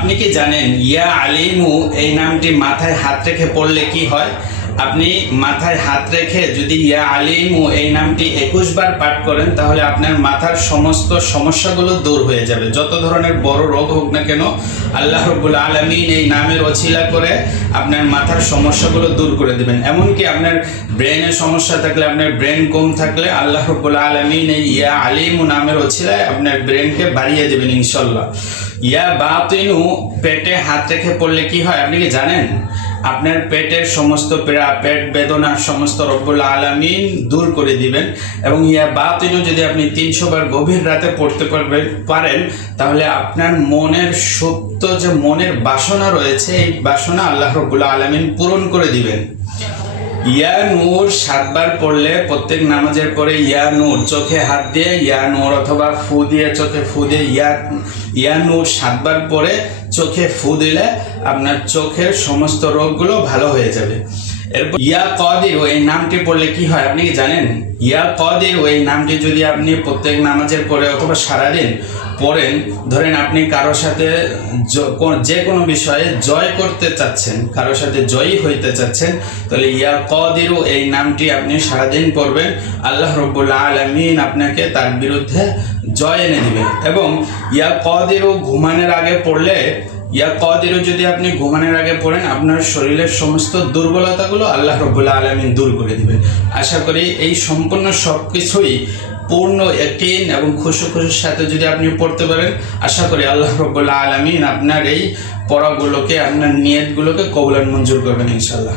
আপনি কি জানেন ইয়া আলিমু এই নামটি মাথায় হাত রেখে পড়লে কি হয়? আপনি মাথায় হাত রেখে যদি ইয়া আলিমু এই নামটি 21 বার পাঠ করেন তাহলে আপনার মাথার সমস্ত সমস্যাগুলো দূর হয়ে যাবে। যত ধরনের বড় রোগ হোক না কেন আল্লাহ রাব্বুল আলামিন এই নামের ওসিলা করে আপনার মাথার সমস্যাগুলো দূর করে দিবেন। এমনকি আপনার ব্রেনের সমস্যা থাকলে, আপনার ব্রেন কম থাকলে আল্লাহ রাব্বুল আলামিন এই ইয়া আলিমু নামের ওসিলায় আপনার ব্রেনকে বাড়িয়ে দেবেন ইনশাআল্লাহ। ইয়া বাতিনু পেটে হাত রেখে পড়লে কি হয় আপনি কি জানেন? আপনার পেটের সমস্ত পীড়া, পেট বেদনা সমস্ত রব্বুল আলামিন দূর করে দিবেন। এবং ইয়া বাতিনু যদি আপনি 300 বার গভীর রাতে পড়তে পারেন তাহলে আপনার মনের সুপ্ত যে মনের বাসনা রয়েছে এই বাসনা আল্লাহ রব্বুল আলামিন পূরণ করে দিবেন। ইয়া নূর 7 বার পড়লে প্রত্যেক নামাজের পরে ইয়া নূর চোখে হাত দিয়ে ইয়া নূর অথবা ফু দিয়ে চোখে ফু দিয়ে ইয়া নূর 7 বার পরে চোখে ফু দিলে আপনার চোখের সমস্ত রোগগুলো ভালো হয়ে যাবে। এরপর ইয়া কাদির এই নামটি পড়লে কি হয় আপনি কি জানেন? ইয়া কাদির এই নামটি যদি আপনি প্রত্যেক নামাজের পরে অথবা সারাদিন পড়েন, ধরেন আপনি কারোর সাথে যে কোনো বিষয়ে জয় করতে চাচ্ছেন, কারোর সাথে জয়ী হইতে চাচ্ছেন, তাহলে ইয়া কাদির এই নামটি আপনি সারাদিন পড়বেন। আল্লাহ রাব্বুল আলামিন আপনাকে তার বিরুদ্ধে জয় এনে দিবেন। এবং ইয়া কাদির ঘুমানোর আগে পড়লে, ইয়া কাদির যদি আপনি ঘুমানোর আগে পড়েন আপনার শরীরের সমস্ত দুর্বলতাগুলো আল্লাহ রাব্বুল আলামিন দূর করে দিবেন। আশা করি এই সম্পূর্ণ সবকিছুই পূর্ণ ইয়াকিন এবং খুশির সাথে যদি আপনি পড়তে পারেন, আশা করি আল্লাহ রাব্বুল আলামিন আপনার এই পড়াগুলোকে, আপনার নিয়তগুলোকে কবুল মঞ্জুর করবেন ইনশাআল্লাহ।